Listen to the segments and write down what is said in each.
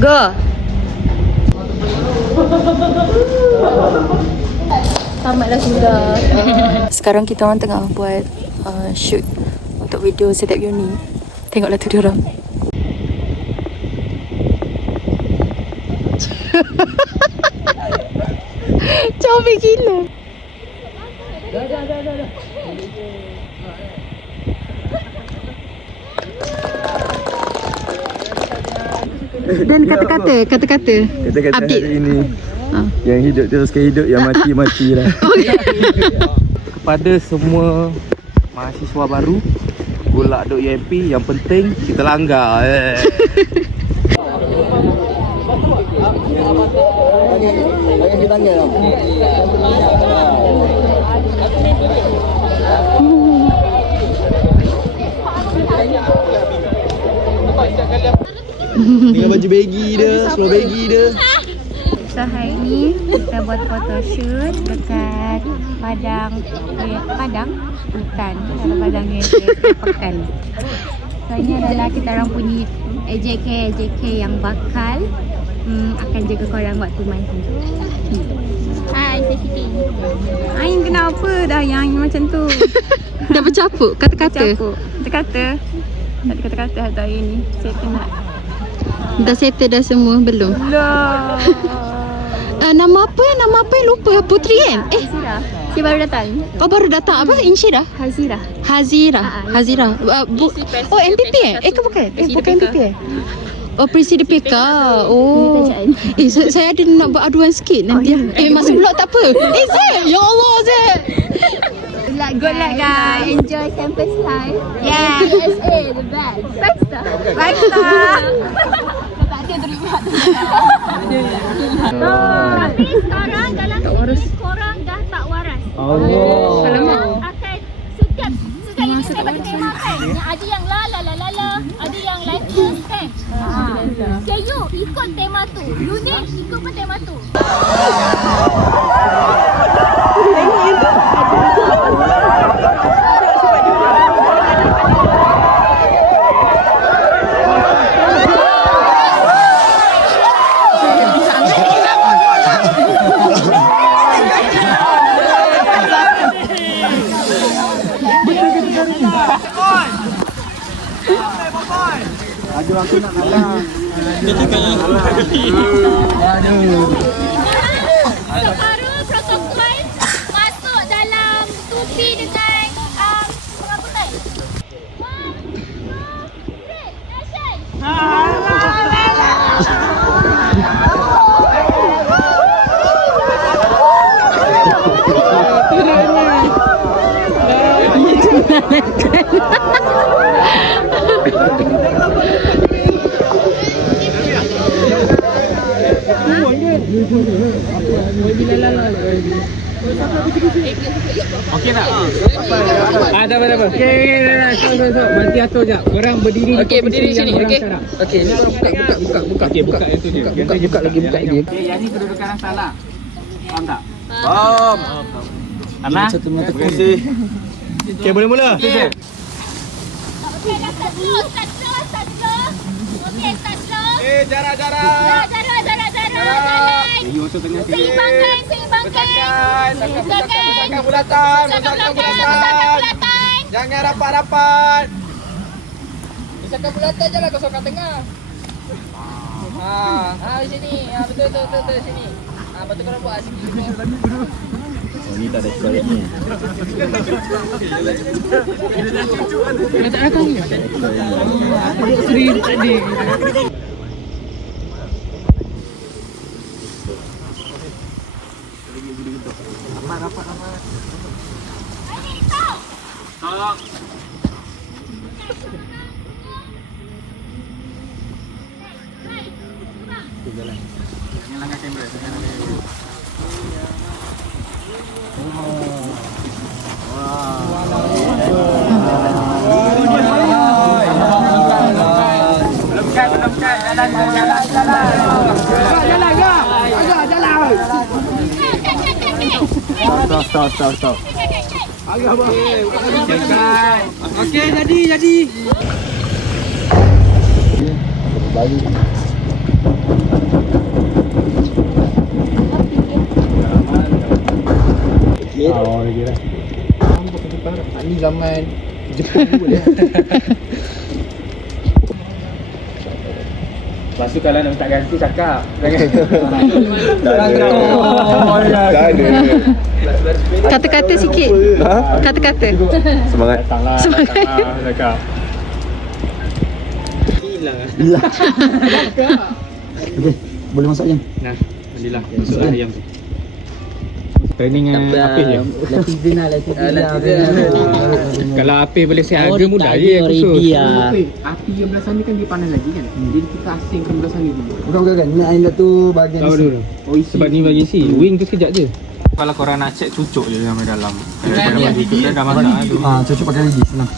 Go. Tamatlah sudah. Sekarang kita orang tengah buat shoot untuk video setup uni. Tengoklah tu dia orang. Comel gila. Dah. Dan kata-kata update hari ini. Yang hidup teruskan hidup, yang mati lah. Kepada semua mahasiswa baru, golak duk UMP, yang penting kita langgar. Dengan baju baggy dia, slow baggy dia. So hari ni kita buat photoshoot dekat padang hutan, kalau padang pekan. So ini adalah kita orang punya AJK yang bakal akan jaga korang waktu main. Hai, saya Siti. Ain kenapa dah yang macam tu? dah bercapuk kata-kata. Tak ada kata-kata hari ini. Saya kena. Dah settle dah semua belum? Lah. Nama apa yang lupa? Putri kan? Saya baru datang. Kau baru datang apa? Insyirah? Hazira. MPP ke bukan? Bukan MPP Oh, Presiden PK. Oh. Saya ada nak buat aduan sikit nanti. Masuk blog tak apa. Zed. Ya Allah, Zed. Good luck guys. Enjoy campus life. Yeah. USA the best. Five star. Tak ada terima. Tapi sekarang dalam sini korang dah tak waras. Allah. Alamak. Akan setiap ini saya bagi tema kan. Ada yang la, ada yang lecture kan. Okay, you ikut tema tu. Unit ikut pun tema tu. Aduh, aku nak kalah. Separuh protokol masuk dalam tupi dengan perabotan. 1, 2, 3, action! Okey tak? Dah. Okey, so. Bantu atur jap. Korang berdiri di berdiri sini. Okey, ni buka. Okey, buka yang tu je. Buka lagi. Okey, yang ni kedudukan yang salah. Faham tak? Faham. Ana? Terima kasih. Okey, boleh mula. Okey, dah start slow. Okey, start slow. Jarak. Jalan. Seimbangkan. Besarkan bulatan. Jangan rapat-rapat. Besarkan bulatan je lah, kosongkan tengah. Di sini. Betul sini. Betul korang buat sini. Oh, ni tak ada suara ni. Tak ada kami. Rapat. Tolong. Jalan. Nyalakan kamera. Stop. Agak bang. Okey, jadi. Balik. Oh, lagi lah. Ini zaman Jepun dulu dia. Lepas tu kalau nak minta ganti cakap. Jangan. Tak ada. Kata-kata sikit. Kata-kata. Semangat. Datanglah. Semangat. Cakap. Hilang. Okey, boleh masak je. Nah, alhamdulillah. Masuklah ayam tu. Training dengan Apis je. Latihan Kalau Apis boleh siap harga mudah je khusus. Api yang belah sana kan dia panas lagi kan. Jadi kita asingkan belah sana dulu. Bukan. Ni air tu bahagian Tahu isi. dulu. Sebab ni bagi isi. Wing tu sekejap je. Kalau korang nak check cucuk je sampai dalam. Kalau bagi tu dah masak tu. Cocok pakai lagi senang.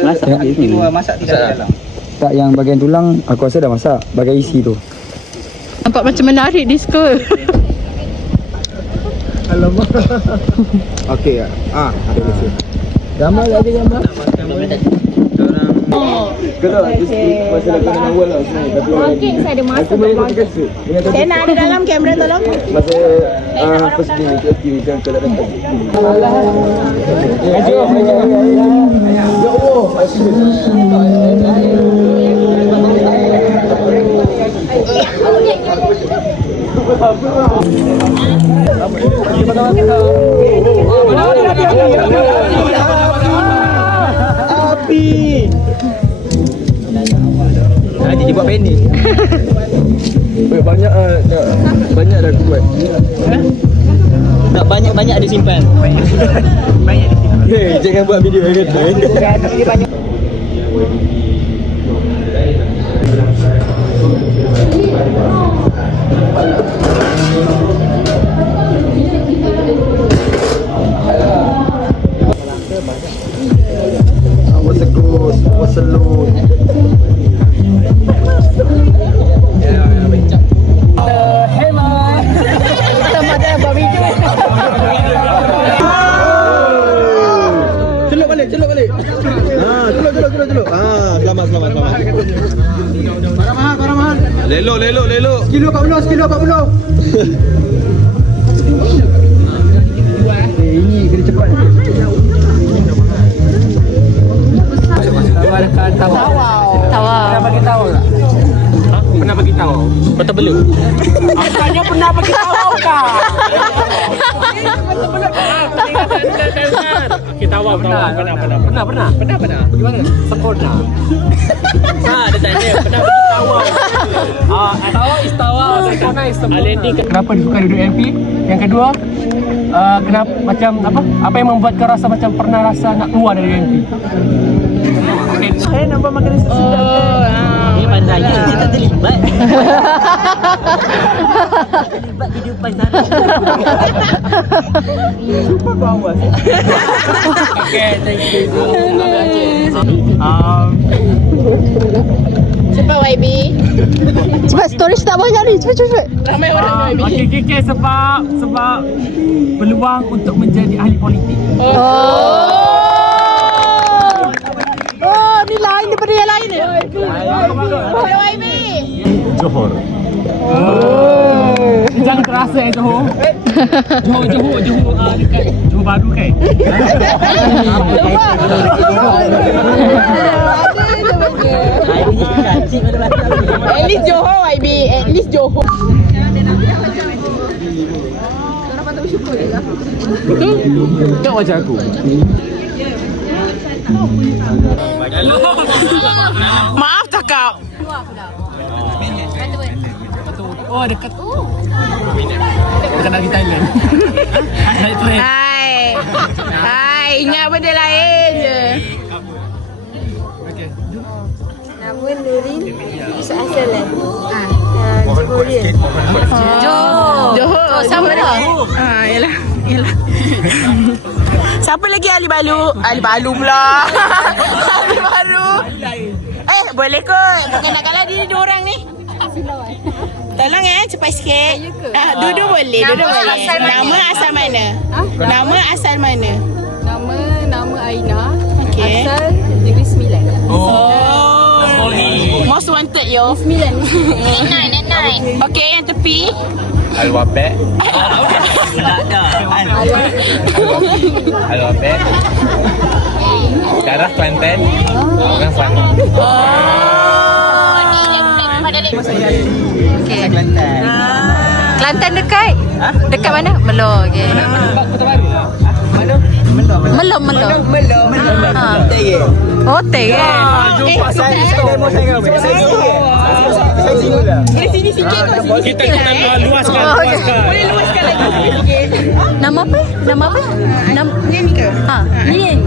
Masak di luar, masak tidak di dalam. Tak, yang bahagian tulang aku rasa dah masak. Bahagian isi tu. Nampak macam menarik di sekolah. Alamak. Okey. Ada rasa. Gambar ada gambar. Kau tahu masa lakonan awal lah sebenarnya. Tapi Okey, saya ada masa. Saya nak ada dalam kamera tolong. masa first day ni kan kalau datang. Api. Dia buat pendek. Banyak dah aku buat. Tak banyak ada simpan. Hey, jangan buat video yang kata. What's a ghost? What's a load? Celuk balik. Celuk. Selamat. Barang mahal. Lelok. Sekilo 40. Ini kena cepat. Tawar. Bagi tahu tak? Pernah bagi tahu? Betul belum? Apanya pernah bagi tahu tak? Kita awal pernah. Bagaimana? Sempurna. Ada tanya pernah bagi tahu. Tawa istawa, sempurna istawa. Alendi kenapa dia suka duduk MP? Yang kedua, kenapa macam apa yang membuat kau rasa macam pernah rasa nak keluar dari MP? Nampak makan sesudah. Ini pandai dia tak terlibat. Terlibat kehidupan sana. Super bawas. Okay, thank you. Cepat YB. Cepat, storage tak banyak ni. Cepat. Ramai orang okay, sebab peluang untuk menjadi ahli politik. Oh, ni lain daripada yang lain ni. YB. Johor. Jangan terasa Johor. Johor dekat Johor Bahru kan. At least Johor YB. At least Johor. Tak macam aku. Maaf cakap. Oh dekat. Dekat dari Thailand. Hai, ingat benda lain je. Nama Nurin Asalan. Johorian. Johor. Sama dah. Yalah. Siapa lagi ahli balu? Ahli balu pula. Ahli baru. Boleh kot. Bukan nak kalah diri dua orang ni. Tolong cepat sikit. Duduk boleh, duduk boleh. Nama asal mana? Nama asal mana? Nama Aina. Okey. Asal Negeri Sembilan. Oh. Most wanted yo. Nine. Okey, yang tepi. Al-Wabek. Al-Wabek. Darah Kelantan. Orang Selangor. Okay. Kelantan dekat? Dekat mana? Melo. Okay. Melom. Oh, teh. Sini sikit. Kita kena luaskan. Boleh luaskan lagi sikit. Nama apa? Nama Ni ke? Ni.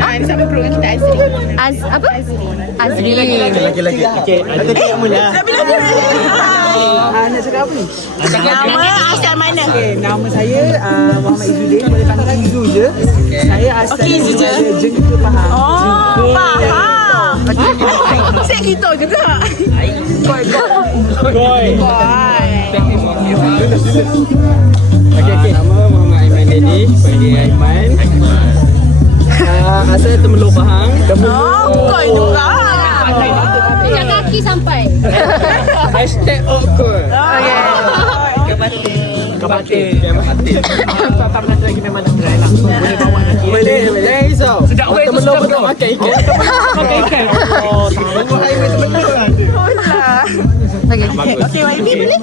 Ni sama program kita Azri. Apa? Azri. Lagi-lagi. Ada tak mula? Nak cakap apa ni? Nama asal mana? Nama saya Muhammad Izzuddin. Boleh panggil Izzu je. Saya asal Izzu je. daripada Jengke Pahang. Oh, faham. Saya kita juga. Koi. Okey. Nama Muhammad Aiman Dedi. Panggil Aiman. Asal Temeluk Pahang. Koi juga. Pijak kaki sampai. Hashtag awkward. Kabatin. Tak pernah lagi memang nak try langsung. Boleh bawa lagi. Boleh. Jangan risau. Sedap weh tu Temeluk sedap pun tu. makan ikan. Makan ikan. Tunggu highway Temeluk lah. Okey, YB boleh?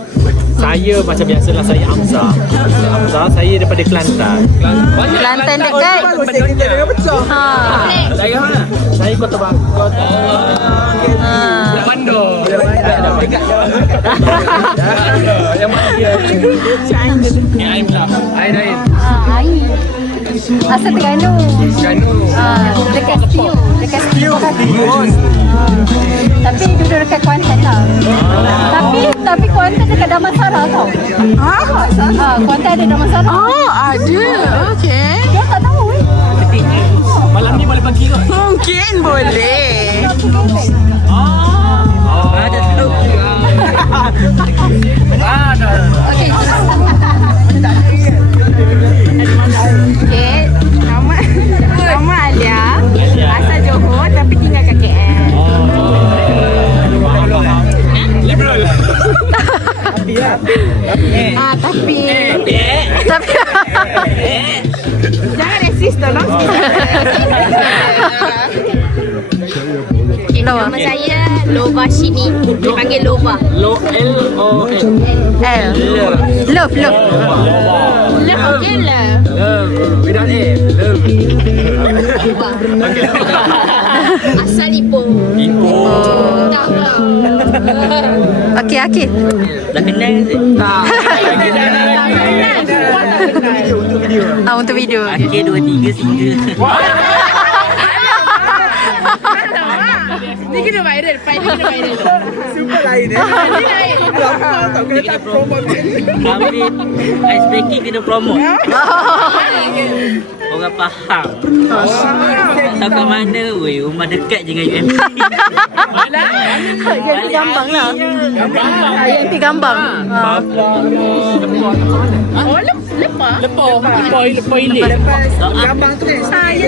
Saya macam biasalah, saya Hamzah. Saya daripada Kelantan. Kelantan dekat? Saya kita dengan pecah. Saya mana? Saya Kota Bangkot. Bandar. Yang mana dia? Ain pula. Ain. Air. Asal Terengganu. Dekat Setiu. Tapi duduk dekat Kuantan lah. Tapi Kuantan dekat Damansara tau. Kuantan ada Damansara. Oh, ada. Okey. Dia tak tahu Malam ni boleh pergi ke? Mungkin boleh. Ada tahu. Okey. Okey. Nama Alia. Asal Johor tapi tinggal kat KL. Liberal. Tapi Tapi jangan resist tolong. Nama saya Loba Shini. Dipanggil Loba. L-O-N. L. Love. Love okey lah. Without A. Love. Asal Ipoh. Tak lah. Okey. Dah kenal ke? Untuk video. Akhir 2-3 single. Ni kena viral. Super lain tak kena tak promote. Kami ice breaking kena promote. Orang faham. Tak kat mana weh, rumah dekat je dengan UMP. Yang gambang lah. Yang pi gambang. Oh, lepas. Lepas ini. Gambang tu kan saya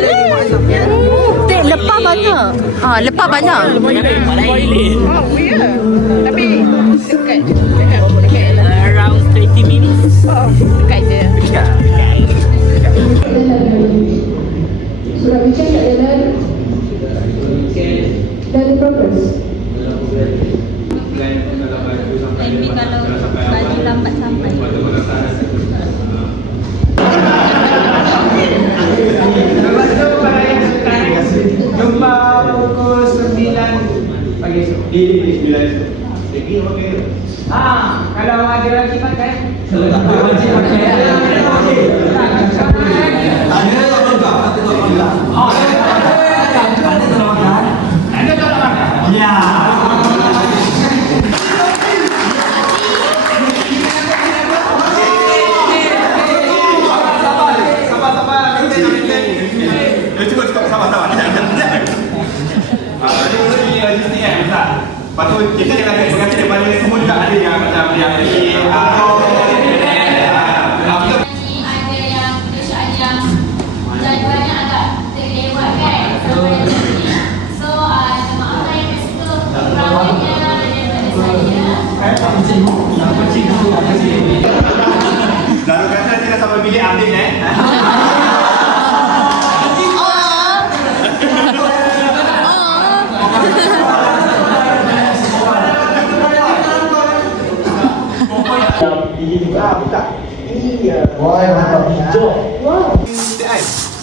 Tek lepas banyak. Lepas banyak. Oh, ya. Tapi dekat Around 20 minutes. dekat je. Surat bincang tak jalan dan progress. Tapi kalau baju lambat sampai. Jumpa pukul 9 pagi esok. Di 9 esok. Jadi okey. Kalau ada lagi pakai. Lepas tu kita dengan pengajar daripada semua juga ada yang Lalu kata nanti dah sampai bilik update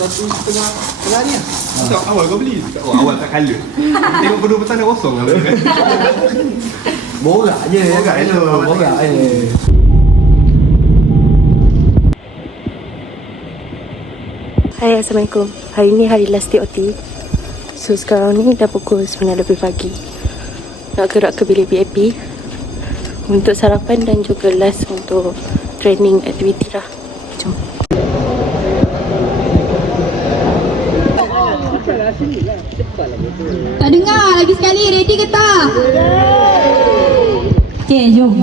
Setengah ni lah. Tak, awal kau beli. Oh, awal tak colour. Tengok kedua petang dah kosong lah. Borak je. Borak je. Borak je. Hai, Assalamualaikum. Hari ni hari last day OT. So sekarang ni dah pukul 9 lebih pagi. Nak gerak ke bilik VIP untuk sarapan dan juga last untuk training aktiviti lah. Jom. Tak dengar lagi sekali. Ready ke tak? Okay, jom.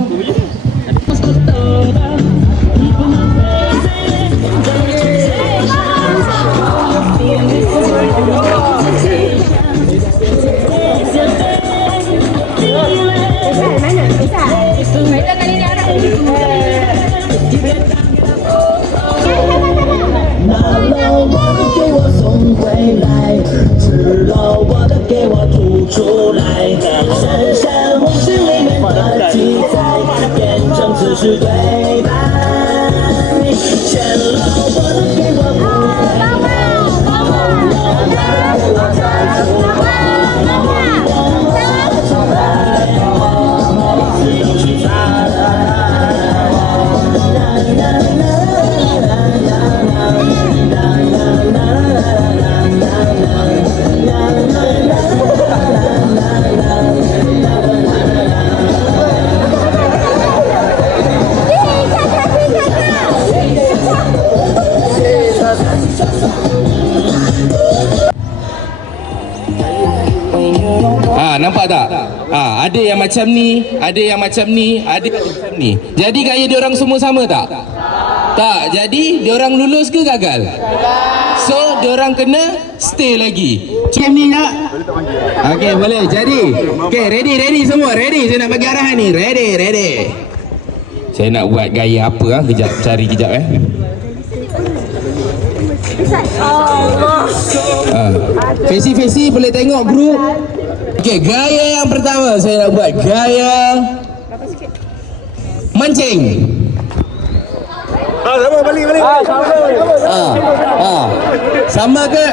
Nampak tak? Ada yang macam ni, ada yang macam ni, ada yang macam ni. Jadi gaya diorang semua sama tak? Tak. Jadi diorang lulus ke gagal? So diorang kena stay lagi. Macam ni tak? Okey, boleh. Jadi, okey, ready semua. Ready. Saya nak bagi arahan ni. Ready. Saya nak buat gaya apa kejap, cari kejap Face boleh tengok group. Okey, gaya yang pertama saya nak buat gaya mancing. Sama ke?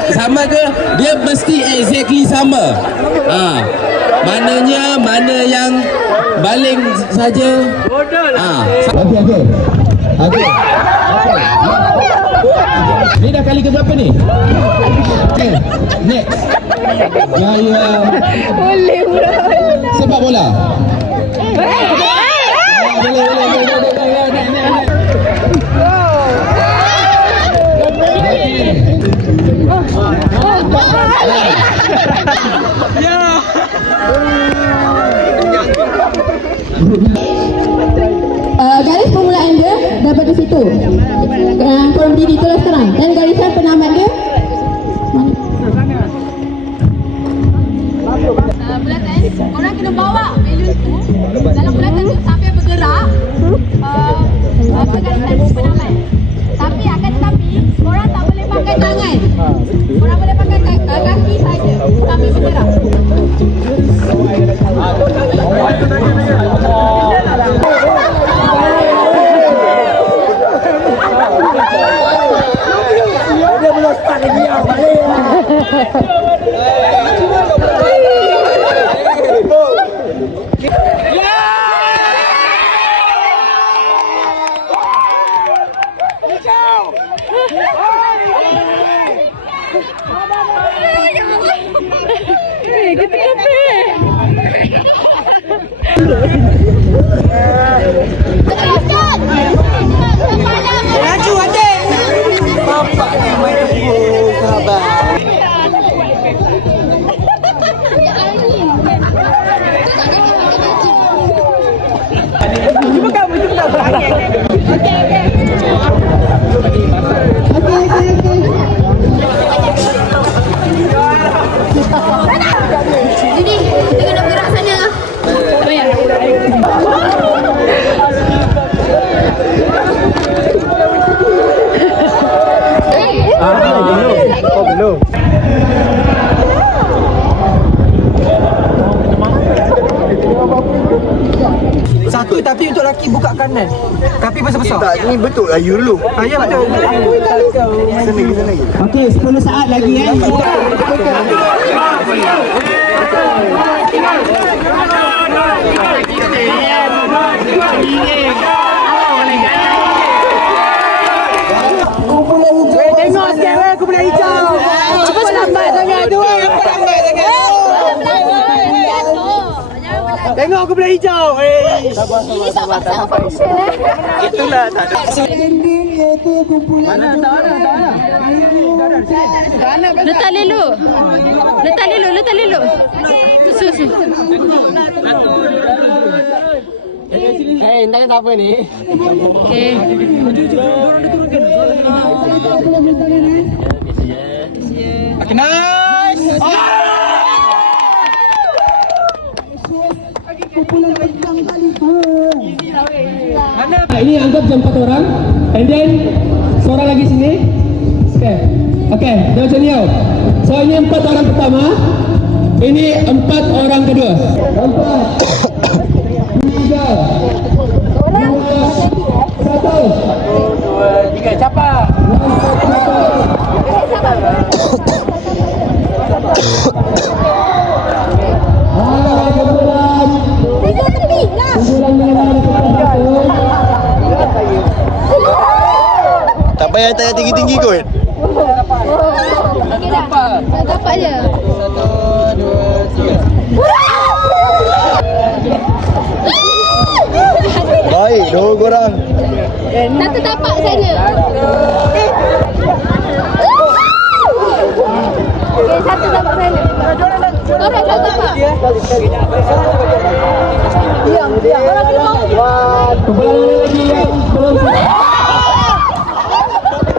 Dia mesti exactly sama. Mananya mana yang baling saja. Okey. Ni dah kali ke berapa ni? Okey, next. Gaya sepak bola. Garis permulaan dia daripada situ. Korang berdiri itulah sekarang. Dan garisan penamat dia bulatan, orang kena bawa value tu dalam bulatan tu sampai bergerak ke garisan penamat. Tapi akan tetapi orang tak boleh pakai tangan. Orang boleh pakai kaki saja sampai bergerak. Dia belum start lagi balik. Laju adik. Bapak yang main pukul sahabat. Cuba kamu belakang. Okey. Jadi, kita kena bergerak sana. Oh ya. Satu tapi untuk lelaki buka kanan. Tapi besar-besar. Tak, ni betul lah you dulu. Ya betul. Sana. Okey, 10 saat lagi Tengok sikit kumpulan hijau. Cepat lambat sangat tu. Lambat sangat. Tengok kumpulan hijau. Ini sama-sama function Itulah tak ada. Letak lelu. Letak lelu. Susu. Nak siapa ni? Okey. Okay, nice. Ini anggap jam 4 orang. And then seorang lagi sini. Okay, dia macam ni tau. So ini 4 orang pertama. Ini 4 orang kedua. 4 3 2 1 2 3 capai. Tak payah tanya tinggi-tinggi kot. Okey dah. Dapat je. 1, 2, 3. Baik, 2 korang. Satu tapak sana. Okey, satu tapak sana. Korang satu tapak. Diam.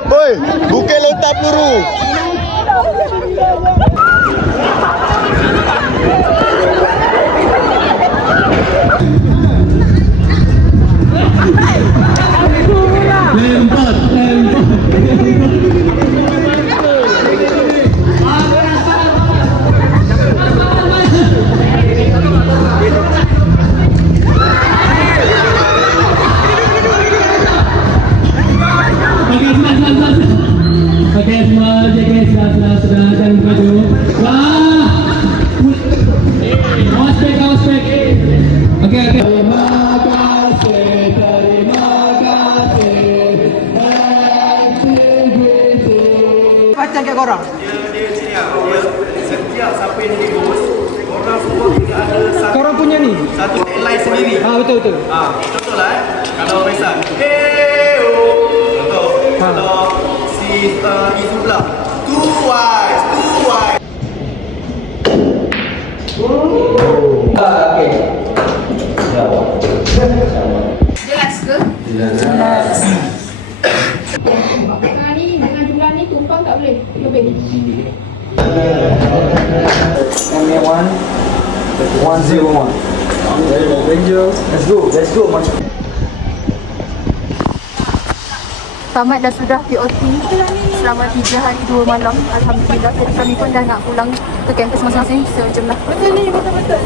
Boy, bukan lontar peluru. Okey, semua jaga sudah jangan maju. Wah. Awas back. Okey. Terima kasih. Macam kat korang. Setiap siapa yang di host, korang semua tidak ada satu Korang punya ni. line sendiri. Betul. Contohlah kalau Faisal, contoh, kalau si Izu pula, two wise. Okey. Jelas ke? Jelas. Dengan jumlah ni tumpang tak boleh lebih. Only 101. Let's go. Tamat dah sudah POT selama 3 hari 2 malam. Alhamdulillah. Jadi kami pun dah nak pulang ke kampus masing-masing. So jom lah. Betul ni, betul.